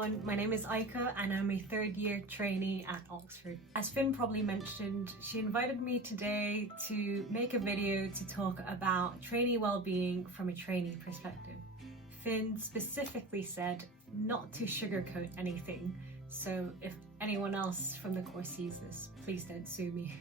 everyone, my name is Aika and I'm a third year trainee at Oxford. As Finn probably mentioned, she invited me today to make a video to talk about trainee well-being from a trainee perspective. Finn specifically said not to sugarcoat anything, so if anyone else from the course sees this, please don't sue me.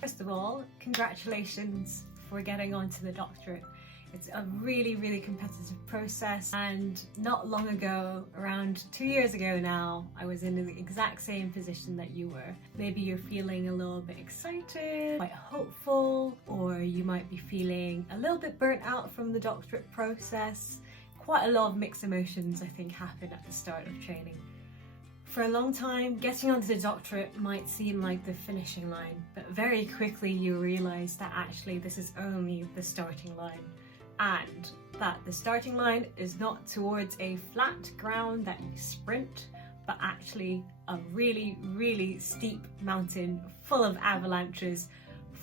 First of all, congratulations for getting onto the doctorate. It's a really competitive process, and not long ago, around 2 years ago now, I was in the exact same position that you were. Maybe you're feeling a little bit excited, quite hopeful, or you might be feeling a little bit burnt out from the doctorate process. Quite a lot of mixed emotions I think happen at the start of training. For a long time, getting onto the doctorate might seem like the finishing line, but very quickly you realise that actually this is only the starting line. And that the starting line is not towards a flat ground that you sprint, but actually a really steep mountain full of avalanches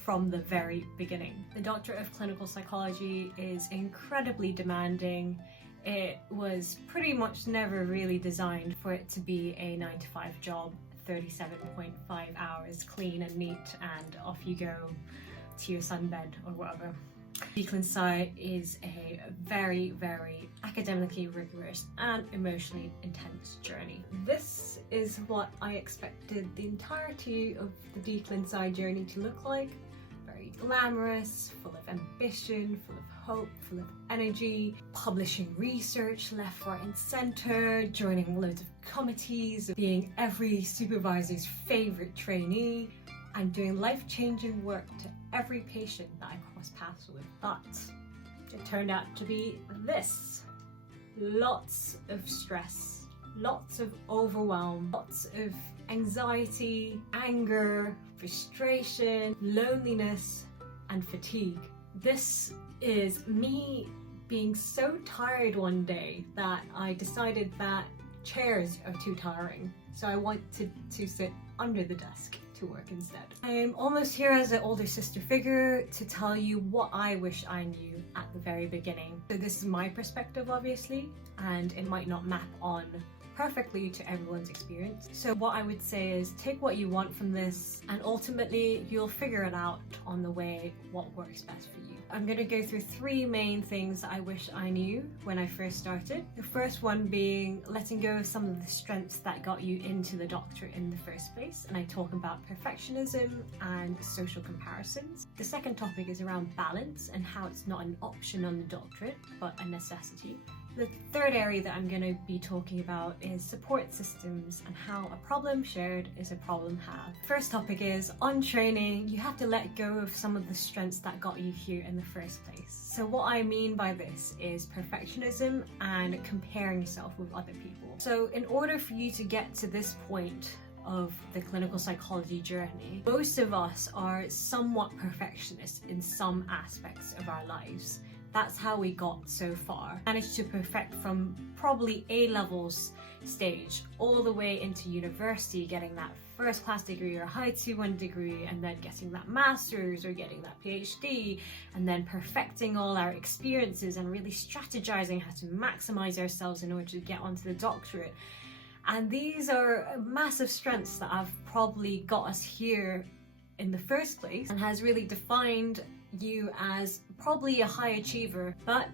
from the very beginning. The Doctorate of Clinical Psychology is incredibly demanding. It was pretty much never really designed for it to be a 9-to-5 job, 37.5 hours, clean and neat, and off you go to your sunbed or whatever. DClin is a very academically rigorous and emotionally intense journey. This is what I expected the entirety of the DClin journey to look like. Very glamorous, full of ambition, full of hope, full of energy, publishing research left, right and centre, joining loads of committees, being every supervisor's favourite trainee, and doing life-changing work to every patient that I cross paths with. But it turned out to be this. Lots of stress, lots of overwhelm, lots of anxiety, anger, frustration, loneliness, and fatigue. This is me being so tired one day that I decided that chairs are too tiring, so I wanted to sit under the desk to work instead. I am almost here as an older sister figure to tell you what I wish I knew at the very beginning. So this is my perspective obviously, and it might not map on perfectly to everyone's experience. So what I would say is take what you want from this, and ultimately you'll figure it out on the way what works best for you. I'm going to go through 3 main things that I wish I knew when I first started. The first one being letting go of some of the strengths that got you into the doctorate in the first place, and I talk about perfectionism and social comparisons. The second topic is around balance and how it's not an option on the doctorate but a necessity. The third area that I'm going to be talking about is support systems and how a problem shared is a problem had. First topic is, on training, you have to let go of some of the strengths that got you here in the first place. So what I mean by this is perfectionism and comparing yourself with other people. So in order for you to get to this point of the clinical psychology journey, most of us are somewhat perfectionists in some aspects of our lives. That's how we got so far. Managed to perfect from probably A-levels stage all the way into university, getting that first class degree or high 2-1 degree, and then getting that master's or getting that PhD, and then perfecting all our experiences and really strategizing how to maximize ourselves in order to get onto the doctorate. And these are massive strengths that have probably got us here in the first place and has really defined you as probably a high achiever. But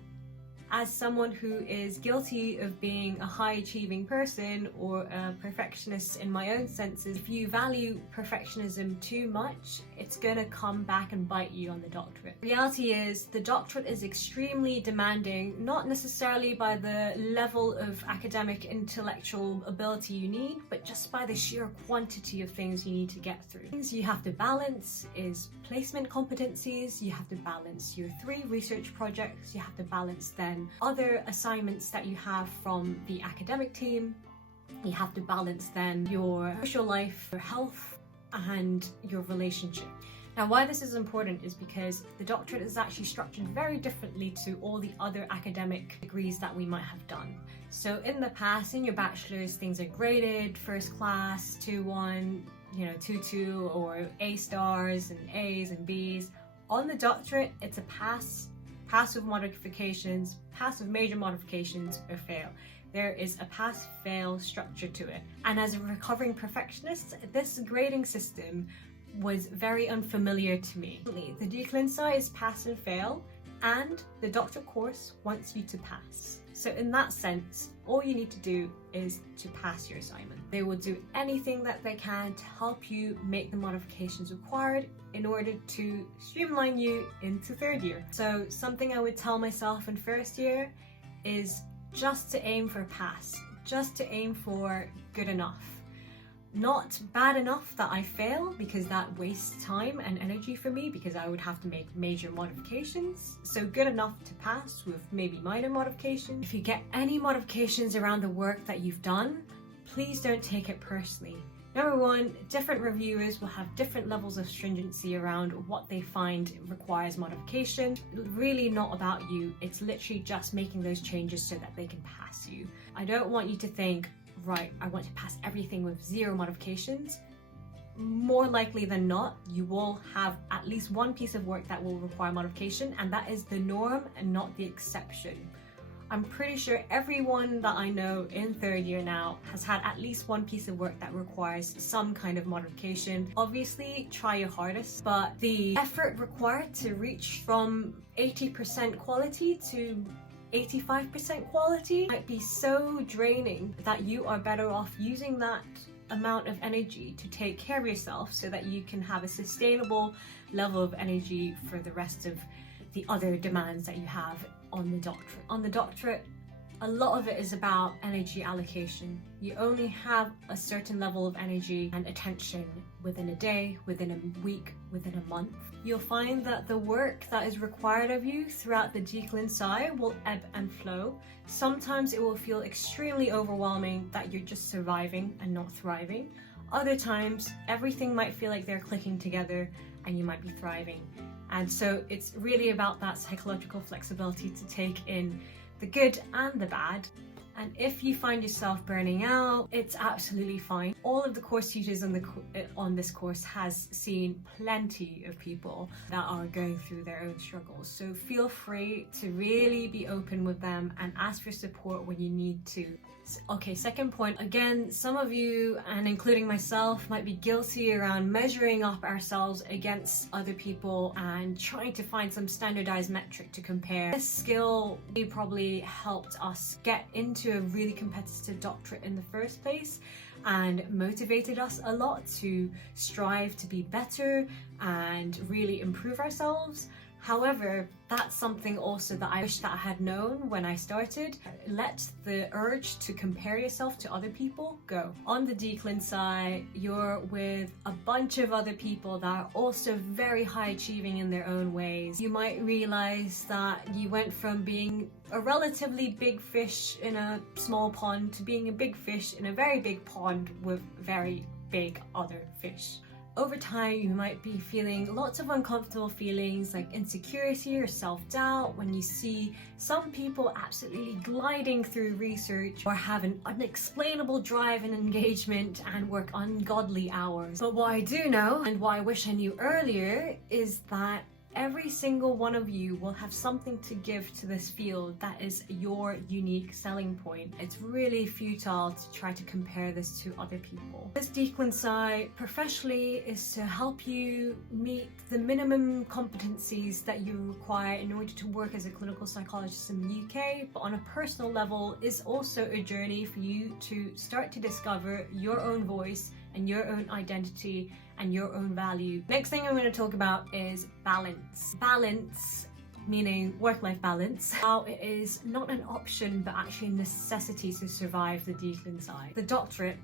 as someone who is guilty of being a high achieving person or a perfectionist in my own senses, if you value perfectionism too much, it's gonna come back and bite you on the doctorate. Reality is the doctorate is extremely demanding, not necessarily by the level of academic intellectual ability you need, but just by the sheer quantity of things you need to get through. Things you have to balance is placement competencies, you have to balance your 3 research projects, you have to balance then other assignments that you have from the academic team. You have to balance then your social life, your health, and your relationship. Now, why this is important is because the doctorate is actually structured very differently to all the other academic degrees that we might have done. So in the past, in your bachelor's, things are graded, first class, 2-1, 2-2, or A stars and A's and B's. On the doctorate, it's a pass with modifications, pass with major modifications, or fail. there is a pass-fail structure to it. And as a recovering perfectionist, this grading system was very unfamiliar to me. The DClin is pass and fail, and the doctorate course wants you to pass. So in that sense, all you need to do is to pass your assignment. They will do anything that they can to help you make the modifications required in order to streamline you into third year. So something I would tell myself in first year is just to aim for pass, just to aim for good enough. Not bad enough that I fail, because that wastes time and energy for me, because I would have to make major modifications. So good enough to pass with maybe minor modifications. If you get any modifications around the work that you've done, please don't take it personally. Number one, different reviewers will have different levels of stringency around what they find requires modification. Really not about you, it's literally just making those changes so that they can pass you. I don't want you to think, right, I want to pass everything with 0 modifications. More likely than not, you will have at least one piece of work that will require modification, and that is the norm and not the exception. I'm pretty sure everyone that I know in third year now has had at least one piece of work that requires some kind of modification. Obviously, try your hardest, but the effort required to reach from 80% quality to 85% quality might be so draining that you are better off using that amount of energy to take care of yourself so that you can have a sustainable level of energy for the rest of the other demands that you have on the doctorate. On the doctorate, a lot of it is about energy allocation. You only have a certain level of energy and attention within a day, within a week, within a month. You'll find that the work that is required of you throughout the DClin will ebb and flow. Sometimes it will feel extremely overwhelming that you're just surviving and not thriving. Other times, everything might feel like they're clicking together and you might be thriving. And so it's really about that psychological flexibility to take in the good and the bad. And if you find yourself burning out, it's absolutely fine. All of the course teachers on this course has seen plenty of people that are going through their own struggles. So feel free to really be open with them and ask for support when you need to. Okay, second point. Again, some of you, and including myself, might be guilty around measuring up ourselves against other people and trying to find some standardized metric to compare. This skill probably helped us get into a really competitive doctorate in the first place and motivated us a lot to strive to be better and really improve ourselves. However, that's something also that I wish that I had known when I started. Let the urge to compare yourself to other people go. On the DClin, you're with a bunch of other people that are also very high achieving in their own ways. You might realize that you went from being a relatively big fish in a small pond to being a big fish in a very big pond with very big other fish. Over time, you might be feeling lots of uncomfortable feelings like insecurity or self-doubt when you see some people absolutely gliding through research or have an unexplainable drive and engagement and work ungodly hours. But what I do know, and what I wish I knew earlier, is that every single one of you will have something to give to this field that is your unique selling point. It's really futile to try to compare this to other people. This DClin professionally is to help you meet the minimum competencies that you require in order to work as a clinical psychologist in the UK, but on a personal level is also a journey for you to start to discover your own voice and your own identity and your own value. Next thing I'm going to talk about is balance. Balance, meaning work-life balance. How it is not an option, but actually a necessity to survive the DClin. The doctorate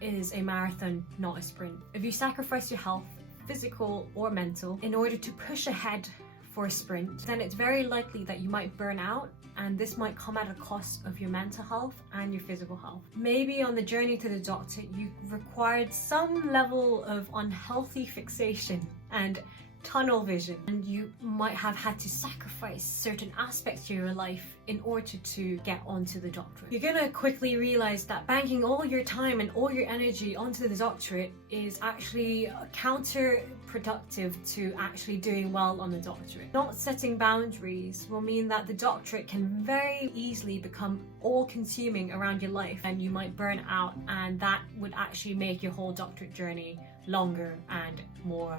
is a marathon, not a sprint. If you sacrifice your health, physical or mental, in order to push ahead for a sprint, then it's very likely that you might burn out, and this might come at a cost of your mental health and your physical health. Maybe on the journey to the doctorate, you required some level of unhealthy fixation, and tunnel vision, and you might have had to sacrifice certain aspects of your life in order to get onto the doctorate. You're gonna quickly realize that banking all your time and all your energy onto the doctorate is actually counterproductive to actually doing well on the doctorate. Not setting boundaries will mean that the doctorate can very easily become all-consuming around your life, and you might burn out, and that would actually make your whole doctorate journey longer and more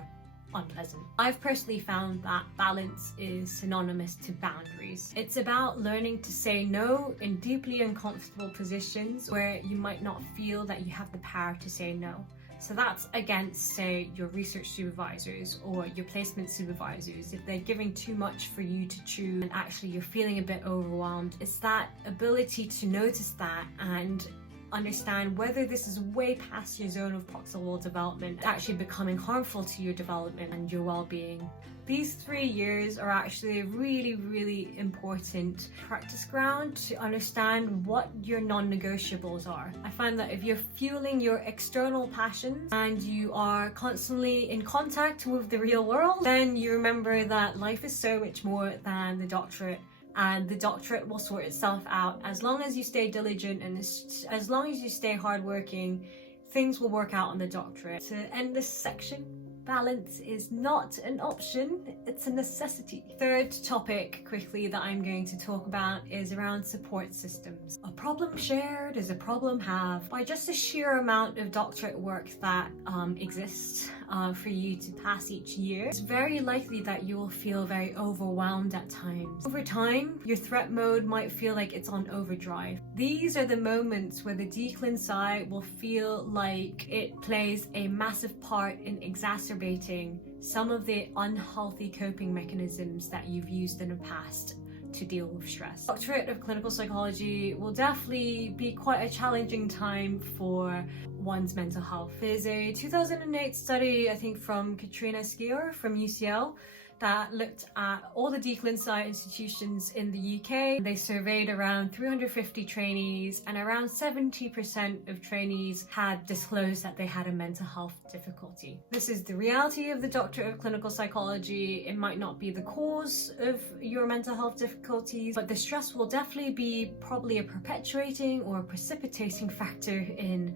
unpleasant. I've personally found that balance is synonymous to boundaries. It's about learning to say no in deeply uncomfortable positions where you might not feel that you have the power to say no. So that's against, say, your research supervisors or your placement supervisors. If they're giving too much for you to chew and actually you're feeling a bit overwhelmed, it's that ability to notice that and understand whether this is way past your zone of proximal development, actually becoming harmful to your development and your well-being. These 3 years are actually a really important practice ground to understand what your non-negotiables are. I find that if you're fueling your external passions and you are constantly in contact with the real world, then you remember that life is so much more than the doctorate, and the doctorate will sort itself out. As long as you stay diligent and as long as you stay hardworking, things will work out on the doctorate. To end this section, balance is not an option, it's a necessity. Third topic quickly that I'm going to talk about is around support systems. A problem shared is a problem halved. By just the sheer amount of doctorate work that exists for you to pass each year, it's very likely that you will feel very overwhelmed at times. Over time, your threat mode might feel like it's on overdrive. These are the moments where the DClin will feel like it plays a massive part in exacerbating some of the unhealthy coping mechanisms that you've used in the past to deal with stress. Doctorate of Clinical Psychology will definitely be quite a challenging time for one's mental health. There's a 2008 study, I think from Katrina Skier from UCL, that looked at all the DClin institutions in the UK. They surveyed around 350 trainees, and around 70% of trainees had disclosed that they had a mental health difficulty. This is the reality of the Doctorate of Clinical Psychology. It might not be the cause of your mental health difficulties, but the stress will definitely be probably a perpetuating or a precipitating factor in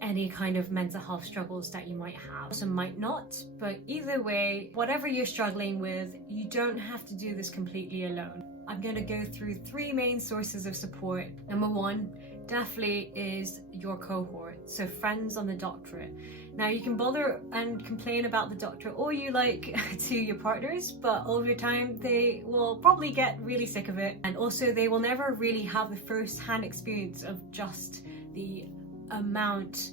any kind of mental health struggles that you might have. Some might not, but either way, whatever you're struggling with, you don't have to do this completely alone. I'm going to go through 3 main sources of support. Number 1 definitely is your cohort, so friends on the doctorate. Now, you can bother and complain about the doctorate all you like to your partners, but over time they will probably get really sick of it, and also they will never really have the first-hand experience of just the amount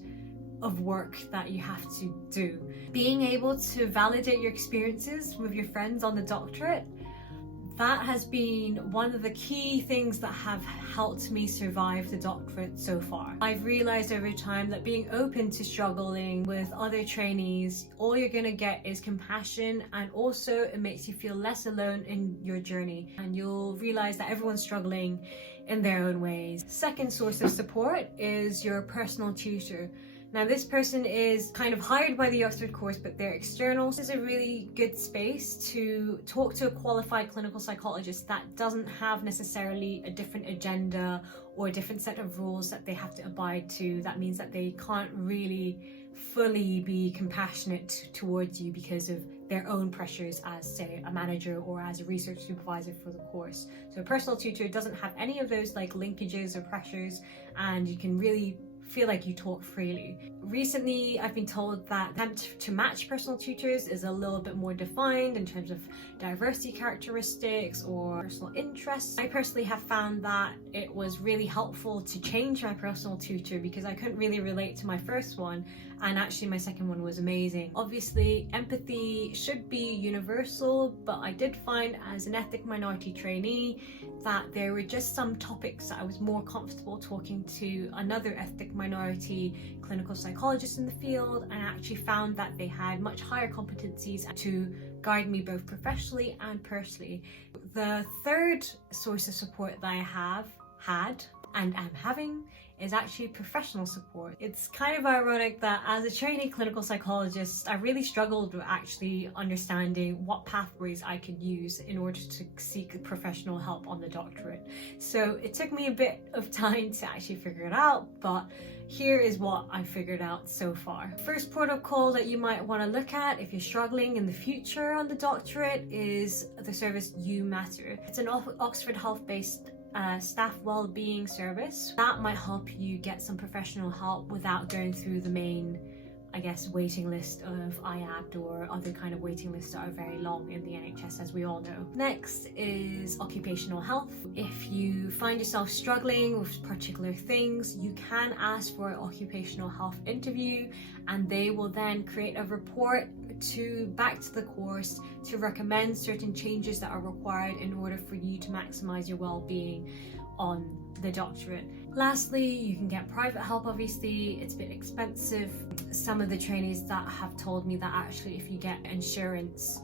of work that you have to do. Being able to validate your experiences with your friends on the doctorate, that has been one of the key things that have helped me survive the doctorate so far. I've realized over time that being open to struggling with other trainees, all you're gonna get is compassion, and also it makes you feel less alone in your journey, and you'll realize that everyone's struggling in their own ways. Second source of support is your personal tutor. Now, this person is kind of hired by the Oxford course, but they're external. This is a really good space to talk to a qualified clinical psychologist that doesn't have necessarily a different agenda or a different set of rules that they have to abide to. That means that they can't really fully be compassionate towards you because of their own pressures as, say, a manager or as a research supervisor for the course. So a personal tutor doesn't have any of those like linkages or pressures, and you can really feel like you talk freely. Recently, I've been told that attempt to match personal tutors is a little bit more defined in terms of diversity characteristics or personal interests. I personally have found that it was really helpful to change my personal tutor because I couldn't really relate to my first one, and actually my second one was amazing. Obviously, empathy should be universal, but I did find as an ethnic minority trainee that there were just some topics that I was more comfortable talking to another ethnic minority clinical psychologist in the field, and I actually found that they had much higher competencies to guide me both professionally and personally. The third source of support that I have had and am having is actually professional support. It's kind of ironic that as a trainee clinical psychologist, I really struggled with actually understanding what pathways I could use in order to seek professional help on the doctorate. So it took me a bit of time to actually figure it out, but here is what I figured out so far. First protocol that you might want to look at if you're struggling in the future on the doctorate is the service You Matter. It's an Oxford Health-based staff well-being service that might help you get some professional help without going through the main, I guess, waiting list of IABD or other kind of waiting lists that are very long in the NHS, as we all know. Next is occupational health. If you find yourself struggling with particular things, you can ask for an occupational health interview, and they will then create a report back to the course to recommend certain changes that are required in order for you to maximize your well-being on the doctorate. Lastly, you can get private help. Obviously it's a bit expensive. Some of the trainees that have told me that actually if you get insurance,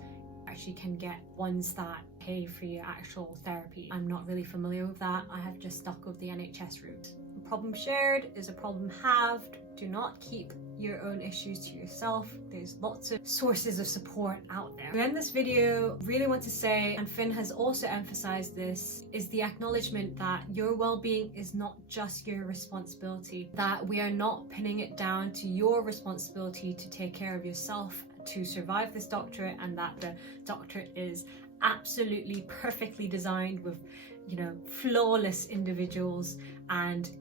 actually can get ones that pay for your actual therapy. I'm not really familiar with that. I have just stuck with the NHS route. A problem shared is a problem halved. Do not keep your own issues to yourself. There's lots of sources of support out there. To end this video, really want to say, and Finn has also emphasized this, is the acknowledgement that your well-being is not just your responsibility, that we are not pinning it down to your responsibility to take care of yourself to survive this doctorate, and that the doctorate is absolutely perfectly designed with, you know, flawless individuals, and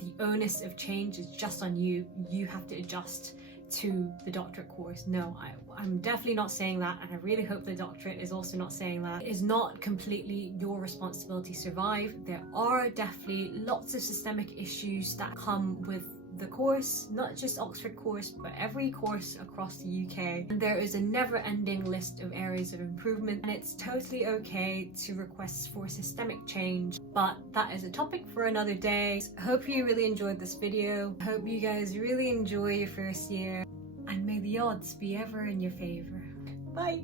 the onus of change is just on you. You have to adjust to the doctorate course. No, I'm definitely not saying that, and I really hope the doctorate is also not saying that. It is not completely your responsibility to survive. There are definitely lots of systemic issues that come with the course, not just Oxford course, but every course across the UK. And there is a never-ending list of areas of improvement, and it's totally okay to request for systemic change, but that is a topic for another day. Hope you really enjoyed this video. Hope you guys really enjoy your first year, and may the odds be ever in your favor. Bye!